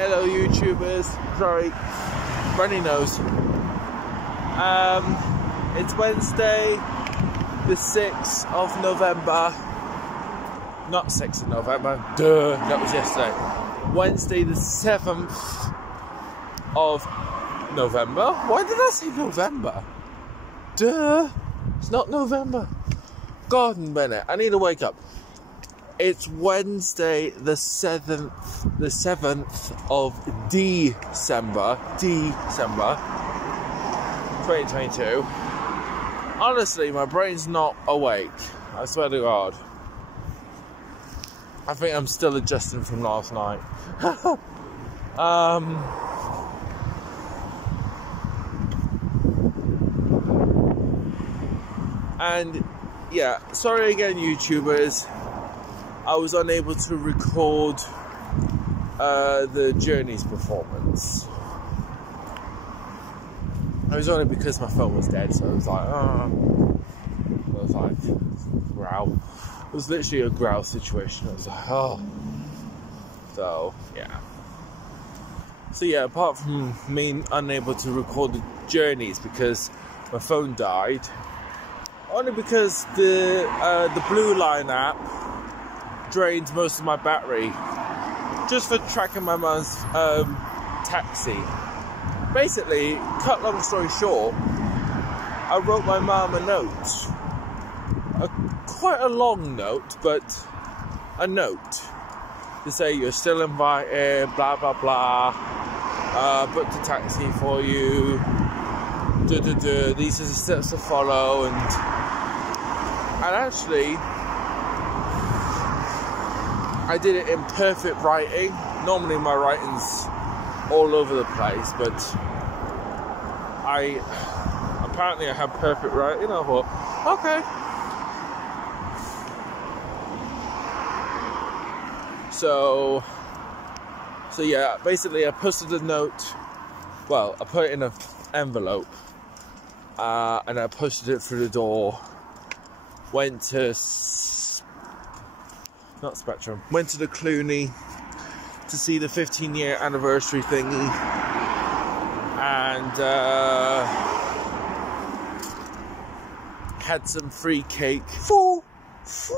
Hello YouTubers, sorry, runny nose. It's Wednesday, the 6th of November. Not 6th of November, duh, that was yesterday. Wednesday the 7th of November? Why did I say November? Duh, it's not November. God a minute, I need to wake up. It's Wednesday the 7th of December 2022. Honestly, my brain's not awake. I swear to God. I think I'm still adjusting from last night. And yeah, sorry again, YouTubers. I was unable to record the Journeys performance. It was only because my phone was dead, so I was like, growl. It was literally a growl situation. I was like, oh. So, yeah. So, yeah, apart from me unable to record the Journeys because my phone died, only because the Blue Line app drained most of my battery just for tracking my mum's taxi. Basically, cut long story short, I wrote my mum a note. Quite a long note, but a note to say you're still invited, blah blah blah, booked a taxi for you, these are the steps to follow, and actually I did it in perfect writing. Normally my writing's all over the place, but apparently I have perfect writing. I thought, okay. So yeah, basically I posted a note. Well, I put it in an envelope, and I posted it through the door. Went to went to the Clooney to see the 15-year anniversary thingy, and had some free cake for free.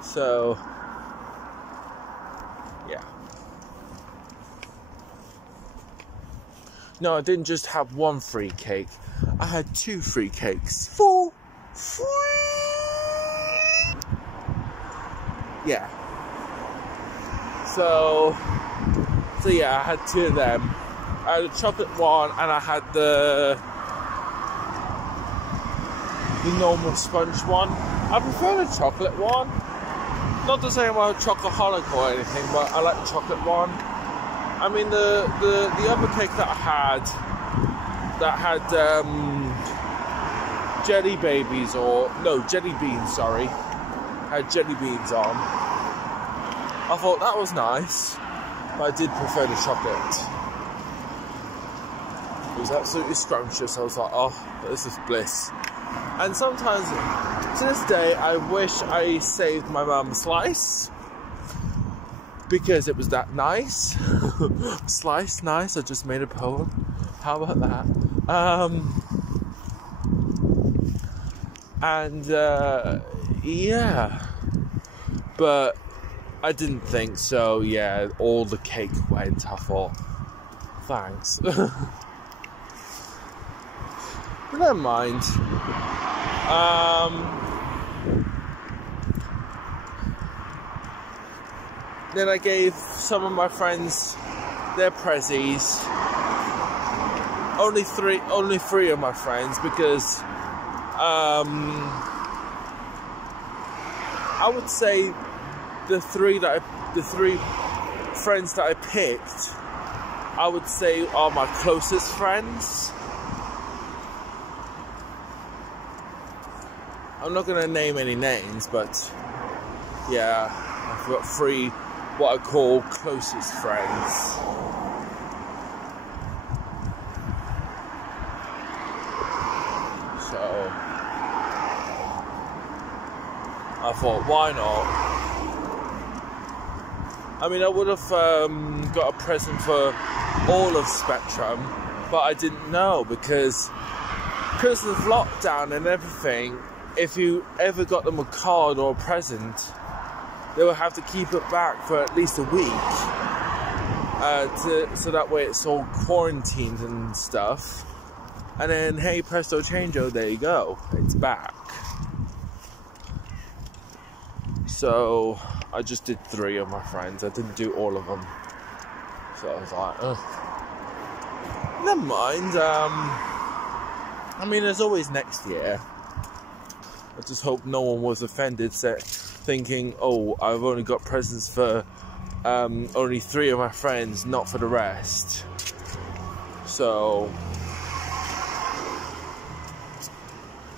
So yeah. No, I didn't just have one free cake. I had 2 free cakes for free. Yeah. So yeah, I had 2 of them. I had a chocolate one, and I had the normal sponge one. I prefer the chocolate one. Not to say I'm a chocoholic or anything, but I like the chocolate one. I mean, the other cake that I had jelly babies, or no, jelly beans, sorry, had jelly beans on. I thought that was nice, but I did prefer the chocolate. It was absolutely scrumptious. I was like, oh, this is bliss. And sometimes, to this day, I wish I saved my mum a slice, because it was that nice. Slice, nice. I just made a poem. How about that? Yeah. But I didn't think so. Yeah, all the cake went. I thought, thanks. But never mind. Then I gave some of my friends their prezzies. Only three of my friends, because I would say the three friends that I picked, I would say are my closest friends. I'm not gonna name any names, but yeah, I've got 3 what I call closest friends. So I thought, why not? I mean, I would have got a present for all of Spectrum, but I didn't know because of lockdown and everything, if you ever got them a card or a present, they would have to keep it back for at least a week. So that way it's all quarantined and stuff. And then, hey, presto changeo, there you go. It's back. So I just did 3 of my friends. I didn't do all of them. So I was like, ugh. Never mind. I mean, there's always next year. I just hope no one was offended thinking, oh, I've only got presents for only 3 of my friends, not for the rest. So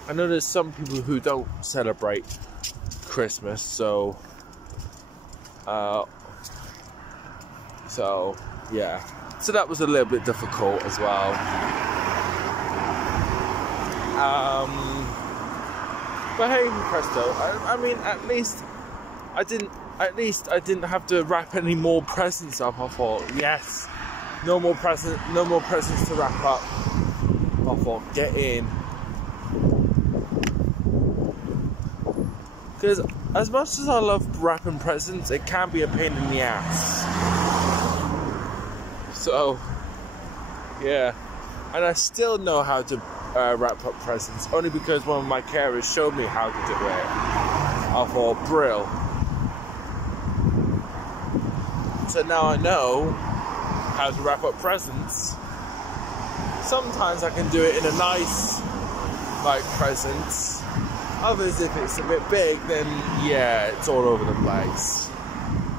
I know there's some people who don't celebrate Christmas, so yeah. So that was a little bit difficult as well. But hey, presto. I mean, at least I didn't have to wrap any more presents up. I thought, yes, no more presents to wrap up. I thought, get in. Because as much as I love wrapping presents, it can be a pain in the ass. So, yeah. And I still know how to wrap up presents, only because one of my carers showed me how to do it. I thought, brill. So now I know how to wrap up presents. Sometimes I can do it in a nice, like, present. Others, if it's a bit big, then yeah, it's all over the place.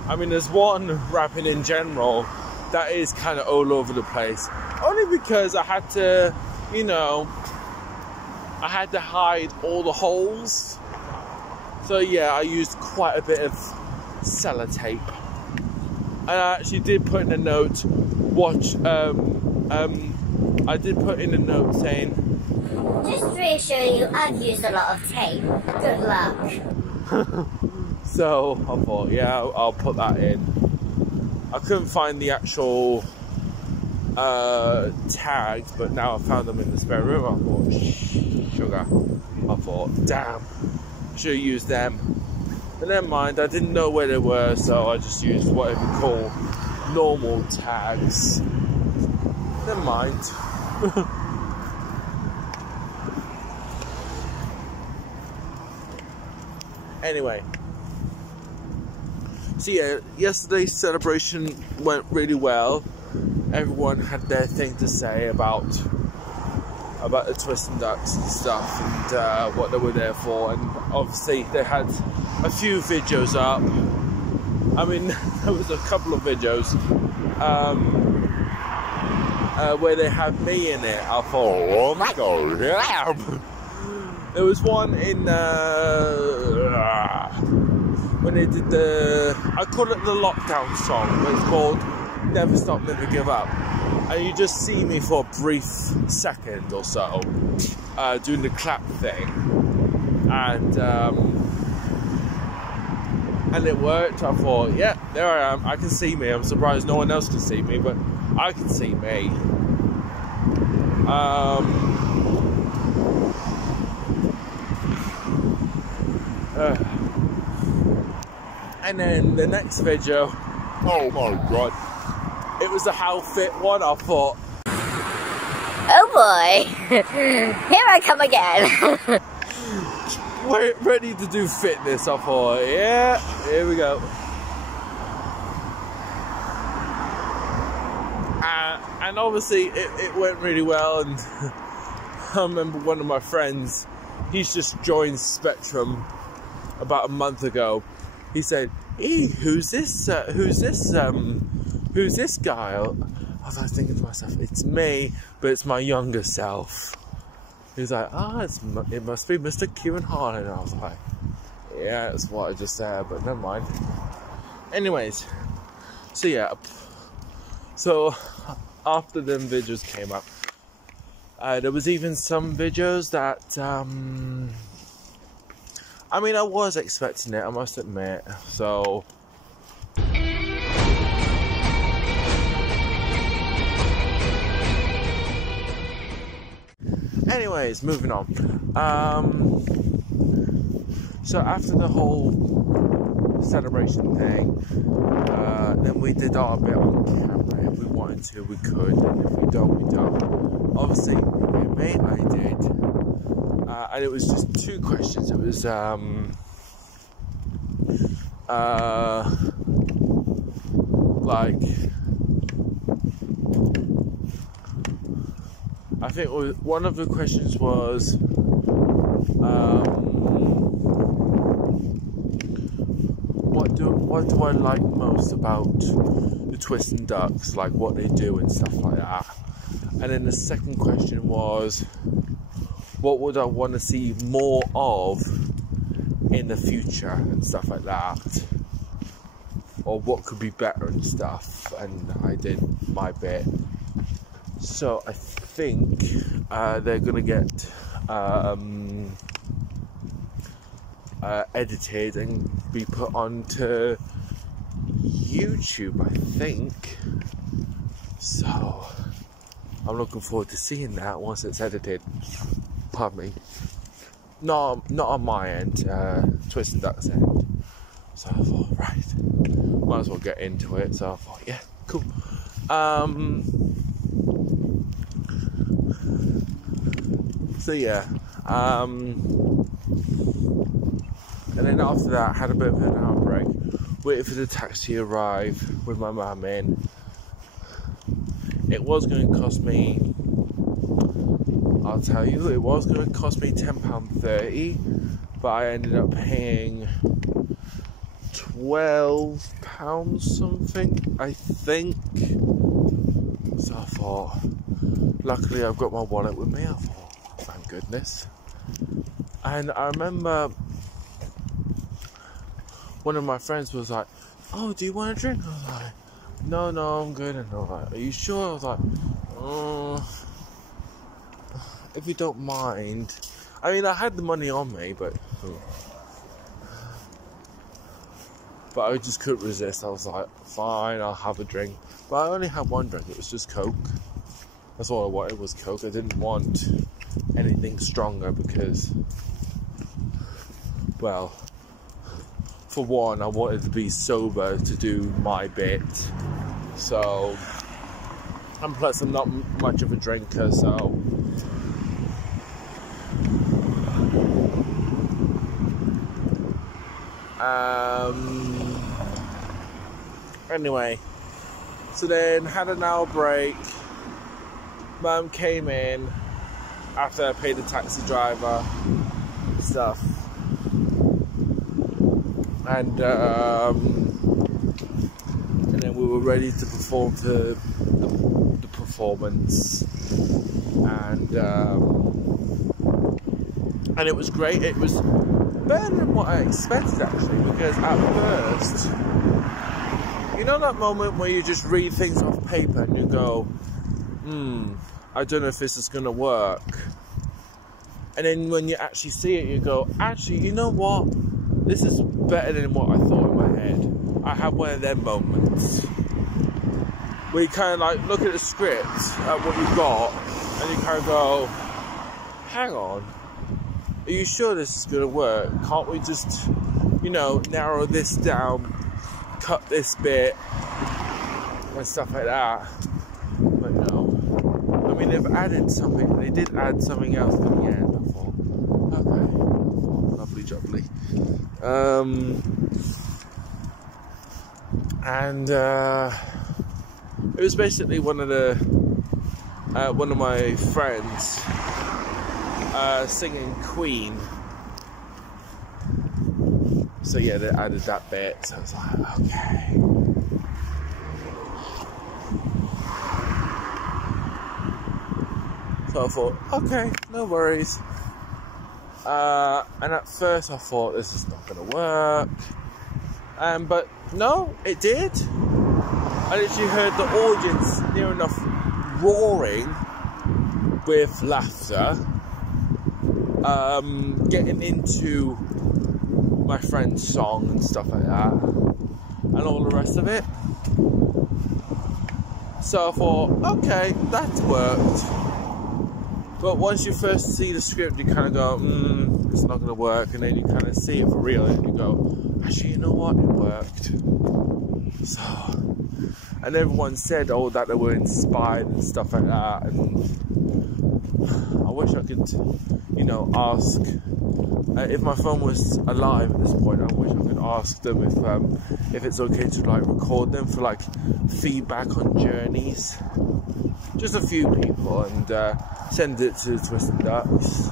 I mean, there's one wrapping in general that is kind of all over the place. Only because I had to, you know, I had to hide all the holes. So yeah, I used quite a bit of sellotape. And I actually did put in a note, I did put in a note saying, just to reassure you, I've used a lot of tape. Good luck. So I thought, yeah, I'll put that in. I couldn't find the actual tags, but now I found them in the spare room. I thought, sugar. I thought, damn, I should have used them. But never mind, I didn't know where they were, so I just used whatever you call normal tags. Never mind. Anyway, so yeah, yesterday's celebration went really well. Everyone had their thing to say about the Twist and Ducks and stuff, and what they were there for. And obviously they had a few videos up. I mean, there was a couple of videos where they had me in it. I thought, oh my god, yeah. There was one in when they did I call it the lockdown song, but it's called Never Stop, Never Give Up. And you just see me for a brief second or so doing the clap thing, and it worked. I thought, yeah, there I am. I can see me. I'm surprised no one else can see me, but I can see me. And then the next video, oh my god, it was the How Fit one. I thought, oh boy, here I come again. we're ready to do fitness. I thought, yeah, here we go. And obviously it went really well, and I remember one of my friends, he's just joined Spectrum about a month ago. He said, "Hey, who's this guy?" I was like thinking to myself, it's me, but it's my younger self. He was like, it must be Mr. Kieran Harlan. And I was like, yeah, that's what I just said, but never mind. Anyways, so yeah, so after them videos came up, there was even some videos that I mean, I was expecting it, I must admit. So, anyways, moving on. So after the whole celebration thing, then we did our bit on camera. If we wanted to, we could, and if we don't, we don't. Obviously, with me, I did. And it was just 2 questions. It was, like, I think one of the questions was, what do I like most about the Twisting Ducks, like what they do and stuff like that. And then the second question was, what would I want to see more of in the future and stuff like that, or what could be better and stuff. And I did my bit. So I think they're gonna get edited and be put onto YouTube, I think. So I'm looking forward to seeing that once it's edited. Pardon me. No, not on my end, Twisting Ducks end. So I thought, right, might as well get into it. So I thought, yeah, cool. So yeah, and then after that, I had a bit of an outbreak. Waited for the taxi to arrive with my mum in. It was going to cost me, I'll tell you, it was going to cost me £10.30, but I ended up paying £12 something, I think. So I thought, luckily I've got my wallet with me. I thought, thank goodness. And I remember one of my friends was like, oh, do you want a drink? I was like, no, I'm good. And I was like, are you sure? I was like, if you don't mind. I mean, I had the money on me, but I just couldn't resist. I was like, fine, I'll have a drink. But I only had one drink. It was just Coke. That's all I wanted was Coke. I didn't want anything stronger because, well, for one, I wanted to be sober to do my bit. So, and plus I'm not much of a drinker, so. Anyway, so then had an hour break. Mum came in after I paid the taxi driver and stuff, and then we were ready to perform the performance, and it was great. It was better than what I expected, actually, because at first, you know that moment where you just read things off paper and you go, I don't know if this is going to work. And then when you actually see it, you go, actually, you know what? This is better than what I thought in my head. I had one of them moments where you kind of like look at the script, at what you've got, and you kind of go, hang on, are you sure this is going to work? Can't we just, you know, narrow this down, cut this bit, and stuff like that? But no. I mean, they've added something. They did add something else at the end. I thought, okay, lovely jubbly. And it was basically one of my friends singing Queen. So yeah, they added that bit. So I was like, okay. So I thought, okay, no worries. And at first I thought this is not going to work. But no, it did. I literally heard the audience near enough roaring with laughter, getting into my friend's song and stuff like that, and all the rest of it. So I thought, okay, that's worked. But once you first see the script, you kind of go, it's not going to work. And then you kind of see it for real, and you go, actually, you know what, it worked. So, and everyone said, that they were inspired and stuff like that. And I wish I could, ask, if my phone was alive at this point, I wish I could ask them if it's okay to like record them for like feedback on journeys. Just a few people, and send it to Twisted Ducks.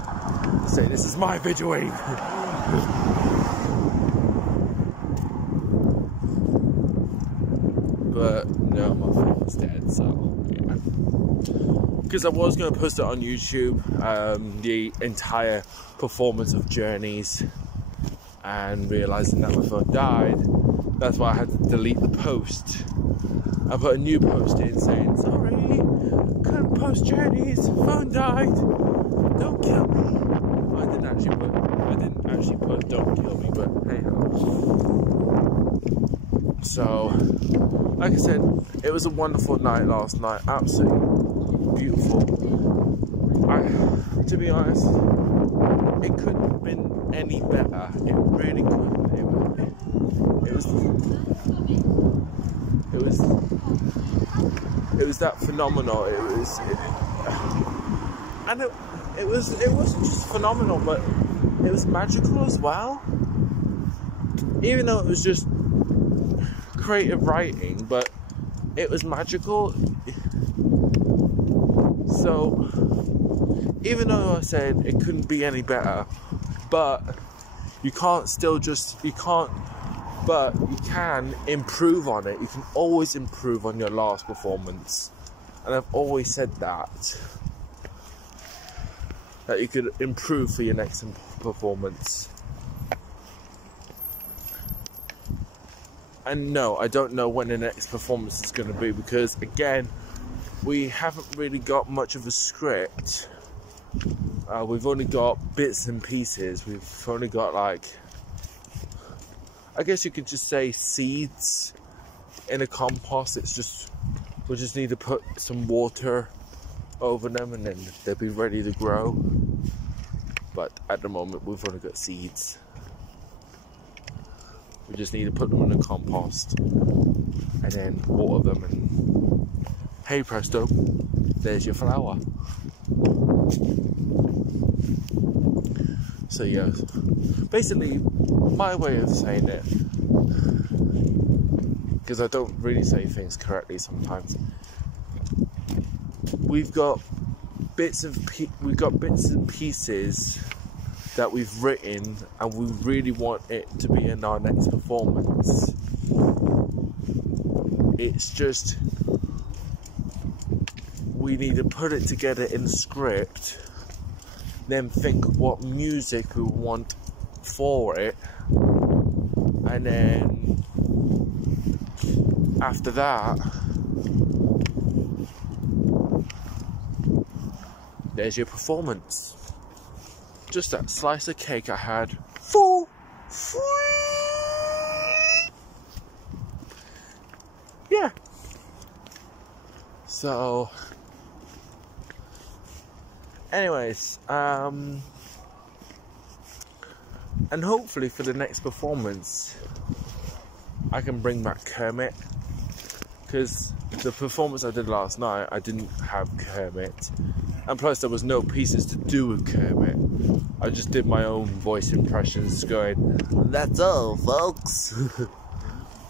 Say, this is my video. But no, my phone was dead, so yeah. Because I was going to post it on YouTube, the entire performance of Journeys, and realising that my phone died, that's why I had to delete the post. I put a new post in saying, sorry, couldn't post Journeys, phone died, don't kill me. I didn't actually put don't kill me, but hey ho. So, like I said, it was a wonderful night last night, absolutely beautiful. To be honest, it couldn't have been any better. It really couldn't. It was that phenomenal. It wasn't just phenomenal, but it was magical as well. Even though it was just creative writing, but it was magical. So even though I said it couldn't be any better, but you can improve on it. You can always improve on your last performance, and I've always said that you could improve for your next performance. And no, I don't know when the next performance is going to be, because again, we haven't really got much of a script. We've only got bits and pieces. We've only got, like, I guess you could just say seeds in a compost. We just need to put some water over them and then they'll be ready to grow. But at the moment, we've only got seeds. We just need to put them in the compost and then water them, and hey presto, there's your flower. So yeah, basically my way of saying it, because I don't really say things correctly sometimes, we've got bits and pieces that we've written, and we really want it to be in our next performance. It's just we need to put it together in a script, then think what music we want for it, and then after that, there's your performance. Just that slice of cake I had for free. Yeah. So, anyways, and hopefully for the next performance, I can bring back Kermit, because the performance I did last night, I didn't have Kermit, and plus there was no pieces to do with Kermit. I just did my own voice impressions going, that's all folks.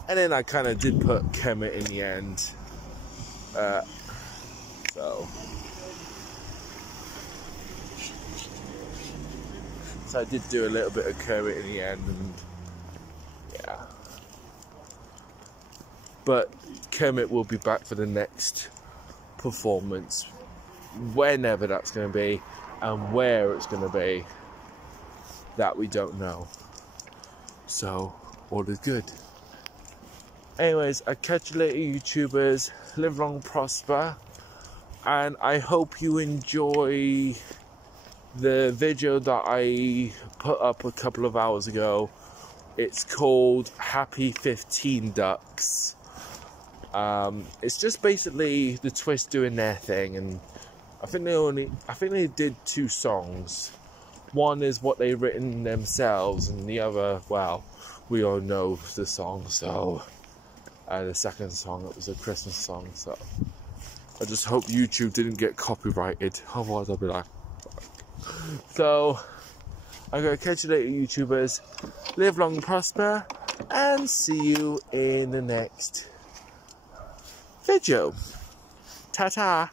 And then I kind of did put Kermit in the end. So I did do a little bit of Kermit in the end, and yeah. But Kermit will be back for the next performance, whenever that's going to be, and where it's going to be, that we don't know. So, all is good. Anyways, I catch you later, YouTubers. Live long, prosper. And I hope you enjoy the video that I put up a couple of hours ago It's called Happy 15 Ducks. It's just basically the Twist doing their thing, and I think they did 2 songs. One is what they've written themselves, and the other, well, we all know the song, so the second song, it was a Christmas song, so I just hope YouTube didn't get copyrighted, otherwise I'll be like, fuck. So I'm gonna catch you later, YouTubers. Live long and prosper, and see you in the next video. Ta-ta!